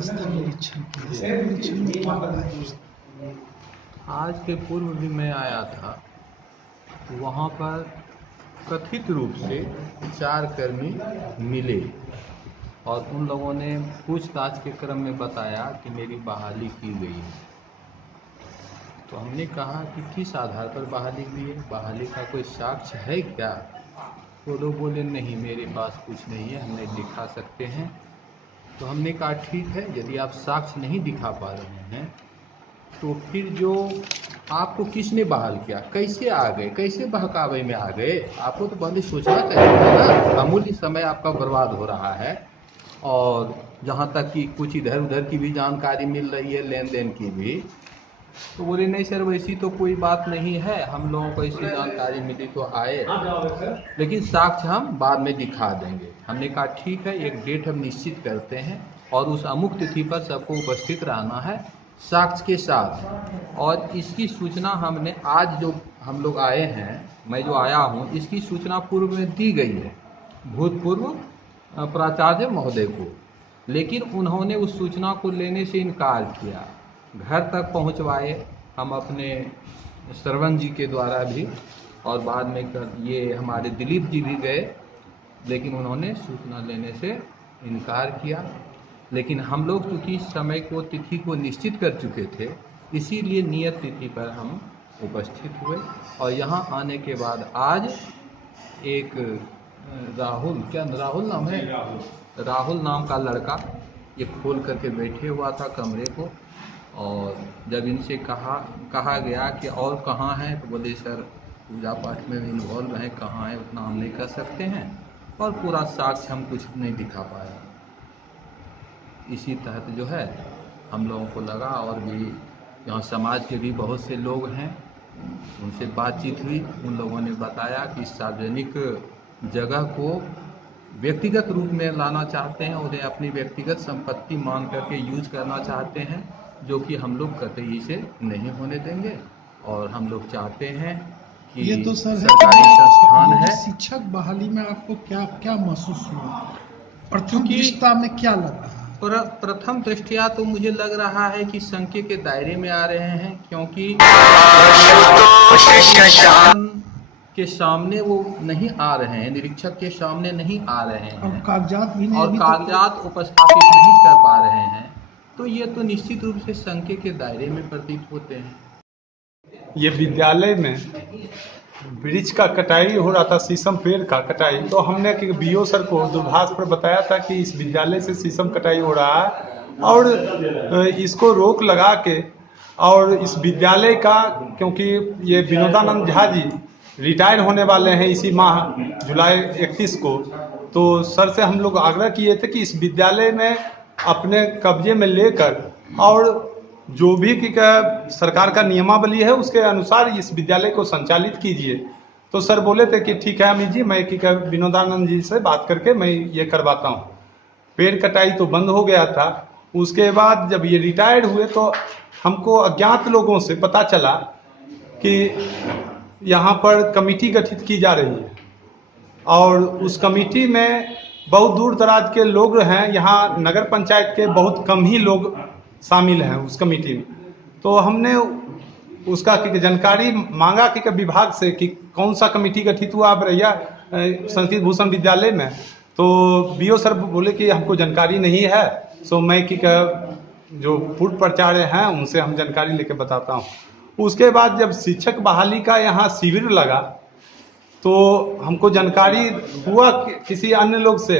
स्थल निरीक्षण किया। स्थल निरीक्षण में क्या बताया? आज के पूर्व भी मैं आया था, तो वहाँ पर कथित रूप से 4 कर्मी मिले और उन लोगों ने पूछताछ के क्रम में बताया कि मेरी बहाली की गई है। तो हमने कहा कि किस आधार पर बहाली हुई है, बहाली का कोई साक्ष्य है क्या? वो लोग बोले नहीं, मेरे पास कुछ नहीं है, हम नहीं दिखा सकते हैं। तो हमने कहा ठीक है, यदि आप साक्ष्य नहीं दिखा पा रहे हैं तो फिर जो आपको किसने बहाल किया, कैसे आ गए, कैसे बहकावे में आ गए? आपको तो पहले सोचना चाहिए था ना। अमूल्य समय आपका बर्बाद हो रहा है और जहाँ तक कि कुछ इधर उधर की भी जानकारी मिल रही है, लेन देन की भी। तो बोले नहीं सर, वैसी तो कोई बात नहीं है, हम लोगों को ऐसी जानकारी मिली तो आए, लेकिन साक्ष्य हम बाद में दिखा देंगे। हमने कहा ठीक है, एक डेट हम निश्चित करते हैं और उस अमुक तिथि पर सबको उपस्थित रहना है साक्ष्य के साथ। और इसकी सूचना हमने आज जो हम लोग आए हैं, मैं जो आया हूँ, इसकी सूचना पूर्व में दी गई है भूतपूर्व प्राचार्य महोदय को, लेकिन उन्होंने उस सूचना को लेने से इनकार किया। घर तक पहुंचवाए हम अपने श्रवण जी के द्वारा भी, और बाद में ये हमारे दिलीप जी भी गए, लेकिन उन्होंने सूचना लेने से इनकार किया। लेकिन हम लोग चूँकि समय को, तिथि को निश्चित कर चुके थे, इसीलिए नियत तिथि पर हम उपस्थित हुए। और यहाँ आने के बाद आज एक राहुल, क्या राहुल नाम है, राहुल नाम का लड़का ये खोल करके बैठे हुआ था कमरे को। और जब इनसे कहा गया कि और कहाँ हैं, तो बोले सर पूजा पाठ में इन्वॉल्व हैं, कहाँ हैं उतना हम नहीं कर सकते हैं, और पूरा साक्ष्य हम कुछ नहीं दिखा पाए। इसी तहत जो है हम लोगों को लगा, और भी यहाँ समाज के भी बहुत से लोग हैं, उनसे बातचीत हुई। उन लोगों ने बताया कि सार्वजनिक जगह को व्यक्तिगत रूप में लाना चाहते हैं, उन्हें अपनी व्यक्तिगत संपत्ति मान करके यूज करना चाहते हैं, जो कि हम लोग कतई से नहीं होने देंगे। और हम लोग चाहते हैं कि ये तो सर सरकारी संस्थान है। शिक्षक बहाली में आपको क्या क्या महसूस हुआ? प्रथम क्योंकि दृष्टया में क्या लगा? प्रथम दृष्टया तो मुझे लग रहा है कि संख्या के दायरे में आ रहे हैं, क्योंकि के सामने वो नहीं आ रहे हैं, निरीक्षक के सामने नहीं आ रहे हैं, और कागजात भी नहीं, और कागजात उपस्थापित नहीं कर पा रहे हैं। तो ये तो निश्चित रूप से संख्या के दायरे में प्रतीत होते हैं। ये विद्यालय में वृक्ष का कटाई हो रहा था, शीशम पेड़ का कटाई। तो हमने कि बीओ सर को दूरभाष पर बताया था कि इस विद्यालय से शीशम कटाई हो रहा है और इसको रोक लगा के, और इस विद्यालय का, क्योंकि ये विनोदानंद झा जी रिटायर होने वाले हैं इसी माह जुलाई 31 को, तो सर से हम लोग आग्रह किए थे कि इस विद्यालय में अपने कब्जे में लेकर, और जो भी कि सरकार का नियमावली है उसके अनुसार इस विद्यालय को संचालित कीजिए। तो सर बोले थे कि ठीक है अमित जी, मैं कि विनोदानंद जी से बात करके मैं ये करवाता हूँ। पेड़ कटाई तो बंद हो गया था। उसके बाद जब ये रिटायर्ड हुए तो हमको अज्ञात लोगों से पता चला कि यहाँ पर कमेटी गठित की जा रही है, और उस कमेटी में बहुत दूर दराज के लोग हैं। यहाँ नगर पंचायत के बहुत कम ही लोग शामिल हैं उस कमेटी में। तो हमने उसका जानकारी मांगा कि विभाग से कि कौन सा कमेटी गठित हुआ भैया संस्कृत भूषण विद्यालय में। तो बीओ सर बोले कि हमको जानकारी नहीं है। सो मैं कि जो पूर्व प्राचार्य हैं उनसे हम जानकारी लेके बताता हूँ। उसके बाद जब शिक्षक बहाली का यहाँ शिविर लगा तो हमको जानकारी हुआ किसी अन्य लोग से,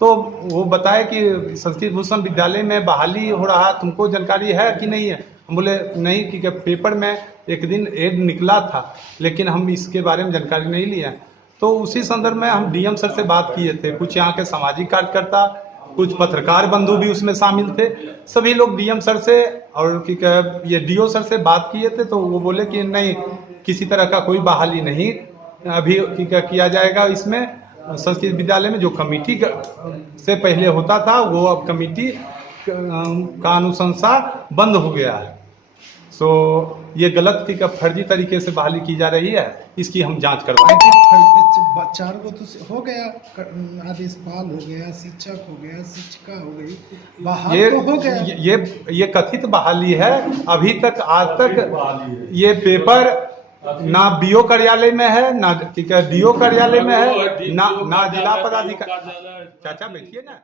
तो वो बताए कि संस्कृत भूषण विद्यालय में बहाली हो रहा, तुमको जानकारी है कि नहीं है? हम बोले नहीं, कि पेपर में एक दिन एड निकला था, लेकिन हम इसके बारे में जानकारी नहीं लिए। तो उसी संदर्भ में हम डीएम सर से बात किए थे। कुछ यहाँ के सामाजिक कार्यकर्ता, कुछ पत्रकार बंधु भी उसमें शामिल थे। सभी लोग डीएम सर से और ये डीओ सर से बात किए थे। तो वो बोले कि नहीं, किसी तरह का कोई बहाली नहीं अभी किया जाएगा। इसमें संस्कृत विद्यालय में जो कमेटी से पहले होता था वो अब कमेटी का अनुशंसा बंद हो गया है। सो ये गलत फर्जी तरीके से बहाली की जा रही है, इसकी हम जांच करवाएंगे। चार को तो हो गया, आदेशपाल हो गया, शिक्षक हो गया, शिक्षिका हो गई, बहाल तो हो गया। ये कथित बहाली है। अभी तक आज तक ये पेपर ना बीओ कार्यालय में है, ना डीओ कार्यालय में है, ना जिला पदाधिकारी। चाचा बैठिए ना।